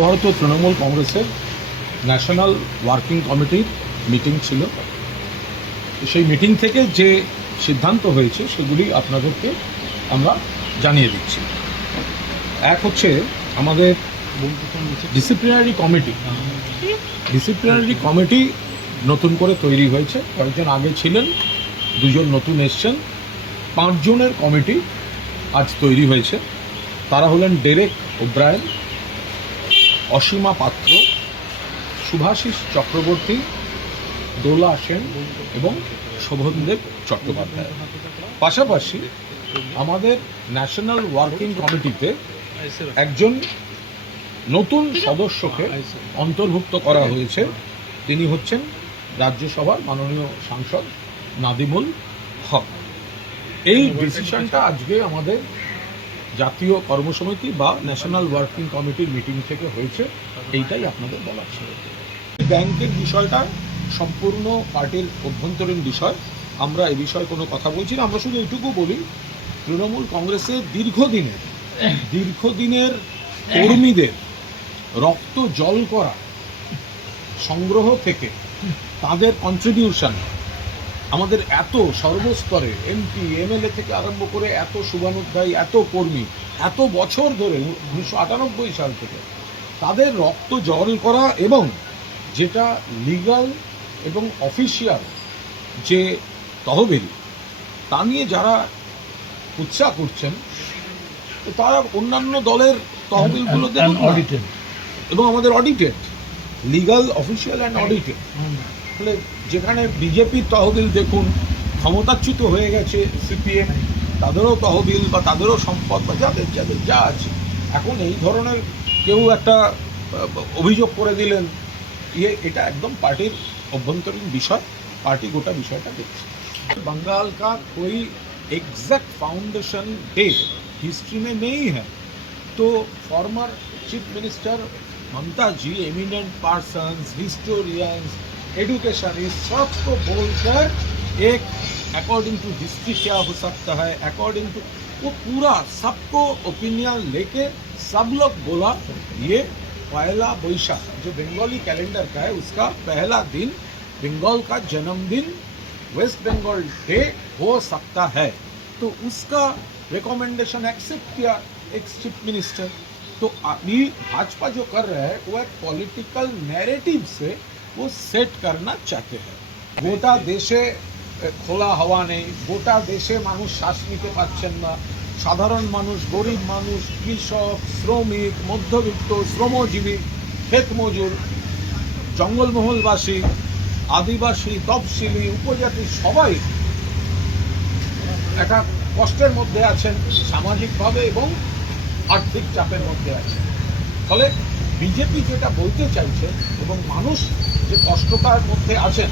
সর্বভারতীয় তৃণমূল কংগ্রেসের national working কমিটির মিটিং ছিল। সেই মিটিং থেকে যে সিদ্ধান্ত হয়েছে সেগুলি আপনাদেরকে আমরা জানিয়ে দিচ্ছি। এক হচ্ছে আমাদের ডিসিপ্লিনারি কমিটি নতুন করে তৈরি হয়েছে। কয়েকজন আগে ছিলেন, দুজন নতুন এসছেন, 5 জনের কমিটি আজ তৈরি হয়েছে। তারা হলেন ডেরেক ওব্রায়েন, অসীমা পাত্র, শুভাশিস চক্রবর্তী, দোলা সেন এবং শোভনদেব চট্টোপাধ্যায়। পাশাপাশি আমাদের ন্যাশনাল ওয়ার্কিং কমিটিতে একজন নতুন সদস্যকে অন্তর্ভুক্ত করা হয়েছে। তিনি হচ্ছেন রাজ্যসভার মাননীয় সাংসদ নাদিমুল হক। এই ডিসিশনটা আজকে আমাদের জাতীয় কর্মসমিতি বা ন্যাশনাল ওয়ার্কিং কমিটির মিটিং থেকে হয়েছে। এইটাই আপনাদের বলার ছিল। ব্যাংকের বিষয়টা সম্পূর্ণ পার্টির অভ্যন্তরীণ বিষয়, আমরা এ বিষয়ে কোনো কথা বলছি না। আমরা শুধু এইটুকু বলি, তৃণমূল কংগ্রেসের দীর্ঘদিনের কর্মীদের রক্ত জল করা সংগ্রহ থেকে তাদের কন্ট্রিবিউশন, আমাদের এত সর্বস্তরে এমপি এমএলএ থেকে আরম্ভ করে এত শুভানুধ্যায়ী, এত কর্মী, এত বছর ধরে 1998 সাল থেকে তাদের রক্ত জল করা এবং যেটা লিগাল এবং অফিসিয়াল যে তহবিল, তা নিয়ে যারা উৎসাহ করছেন তারা অন্যান্য দলের তহবিলগুলো দেখুন এবং আমাদের audited, legal, official and audited. ফলে যেখানে বিজেপির তহবিল দেখুন, ক্ষমতাচ্যুত হয়ে গেছে সিপিএম, তাদেরও তহবিল বা তাদেরও সম্পদ বা যাদের যা আছে, এখন এই ধরনের কেউ একটা অভিযোগ করে দিলেন, এটা একদম পার্টির অভ্যন্তরীণ বিষয়। পার্টি গোটা বিষয়টা দেখছে। बंगाल का कोई एग्जैक्ट फाउंडेशन डे हिस्ट्री में नहीं है, तो फॉर्मर चीफ मिनिस्टर ममता जी एमिनेंट पर्सन्स, हिस्टोरियंस, एडुकेशनिस्ट सबको बोलकर एक अकॉर्डिंग टू हिस्ट्री क्या हो सकता है, अकॉर्डिंग टू वो पूरा सबको ओपिनियन लेके सब लोग बोला ये पहला बैशाख जो बंगाली कैलेंडर का है उसका पहला दिन बंगाल का जन्मदिन वेस्ट बंगाल डे हो सकता है। तो उसका रिकमेंडेशन एक्सेप्ट किया एक्स चीफ मिनिस्टर। तो अभी भाजपा जो कर रहा है वो एक पॉलिटिकल नैरेटिव से वो सेट करना चाहते हैं। गोटा देशे খোলা হাওয়া নেই, গোটা দেশে মানুষ শ্বাস নিতে পারছেন না। সাধারণ মানুষ, গরিব মানুষ, কৃষক, শ্রমিক, মধ্যবিত্ত, শ্রমজীবী, ক্ষেত মজুর, জঙ্গলমহলবাসী, আদিবাসী, তফসিলি, উপজাতি সবাই একটা কষ্টের মধ্যে আছেন সামাজিকভাবে এবং আর্থিক চাপের মধ্যে আছেন। ফলে বিজেপি যেটা বলতে চাইছে এবং মানুষ যে কষ্টতার মধ্যে আছেন,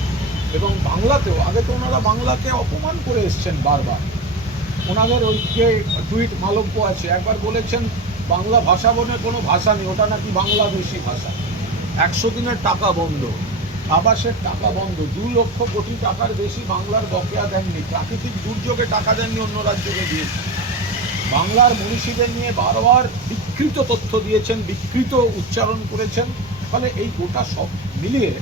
এবং বাংলাতেও আগে তো ওনারা বাংলাকে অপমান করে এসছেন বারবার। ওনাদের ওই যে টুইট মালব্য আছে, একবার বলেছেন বাংলা ভাষা বলে কোনো ভাষা নেই, ওটা নাকি বাংলাদেশি ভাষা। 100 দিনের টাকা বন্ধ, আবাসের টাকা বন্ধ, 2 লক্ষ কোটি টাকার বেশি বাংলার বকেয়া দেননি, প্রাকৃতিক দুর্যোগে টাকা দেননি, অন্য রাজ্যকে দিয়েছে। বাংলার মনীষীদের নিয়ে বারবার বিকৃত তথ্য দিয়েছেন, বিকৃত উচ্চারণ করেছেন। ফলে এই গোটা সব মিলিয়ে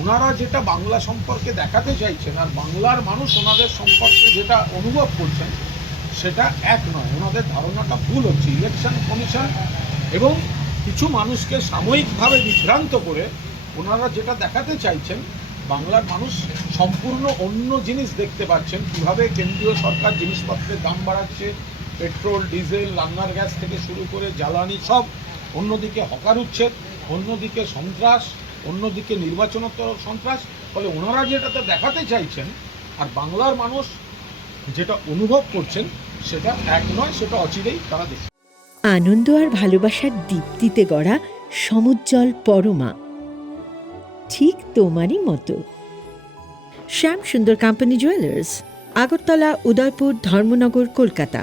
ওনারা যেটা বাংলা সম্পর্কে দেখাতে চাইছেন আর বাংলার মানুষ ওনাদের সম্পর্কে যেটা অনুভব করছেন সেটা এক নয়। ওনাদের ধারণাটা ভুল হচ্ছে। ইলেকশন কমিশন এবং কিছু মানুষকে সাময়িকভাবে বিভ্রান্ত করে ওনারা যেটা দেখাতে চাইছেন, বাংলার মানুষ সম্পূর্ণ অন্য জিনিস দেখতে পাচ্ছেন। কীভাবে কেন্দ্রীয় সরকার জিনিসপত্রের দাম বাড়াচ্ছে, পেট্রোল, ডিজেল, রান্নার গ্যাস থেকে শুরু করে জ্বালানি সব, অন্যদিকে হকার উচ্ছেদ, অন্যদিকে সন্ত্রাস, অন্যদিকে নির্বাচনোত্তর সন্ত্রাস। ফলে ওনারা যেটাতে দেখাতে চাইছেন আর বাংলার মানুষ যেটা অনুভব করছেন সেটা এক নয়, সেটা অচিরেই তারা দেখে। আনন্দ আর ভালোবাসার দীপ্তিতে গড়া সমুজ্জ্বল পরমা, ঠিক তোমারই মতো। শ্যাম সুন্দর কোম্পানি জুয়েলার্স, আগরতলা, উদয়পুর, ধর্মনগর, কলকাতা।